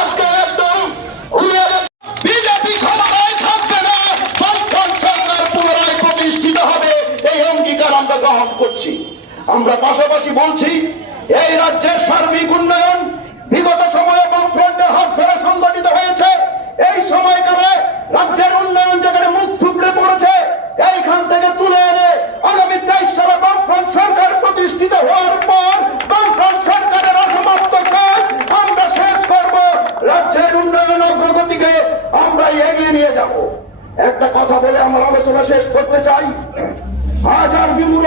আজকে একদম ভুলে গেছে। বিজেপি ক্ষমতায় থাকবে না, বামফ্রন্ট সরকার পুনরায় প্রতিষ্ঠিত হবে, এই অঙ্গীকার আমরা গ্রহণ করছি। আমরা পাশাপাশি বলছি, এই রাজ্যের সার্বিক উন্নয়ন বিগত সময়ে বামফ্রন্টের হাত ধরে সংগঠিত হয়েছে। এই সময়কালে রাজ্যের উন্নয়ন যেখানে মুখ থুবড়ে পড়েছে, এইখান থেকে তুলে এনে আগামী 23 সালে বামফ্রন্ট সরকার প্রতিষ্ঠিত হওয়ার পর বামফ্রন্ট সরকারের অসমাপ্ত কাজ আমরা শেষ করব। রাজ্যের উন্নয়ন অগ্রগতিকে আমরা এগিয়ে নিয়ে যাব। একটা কথা বলে আমার আলোচনা শেষ করতে চাই। আজ আর বিমূল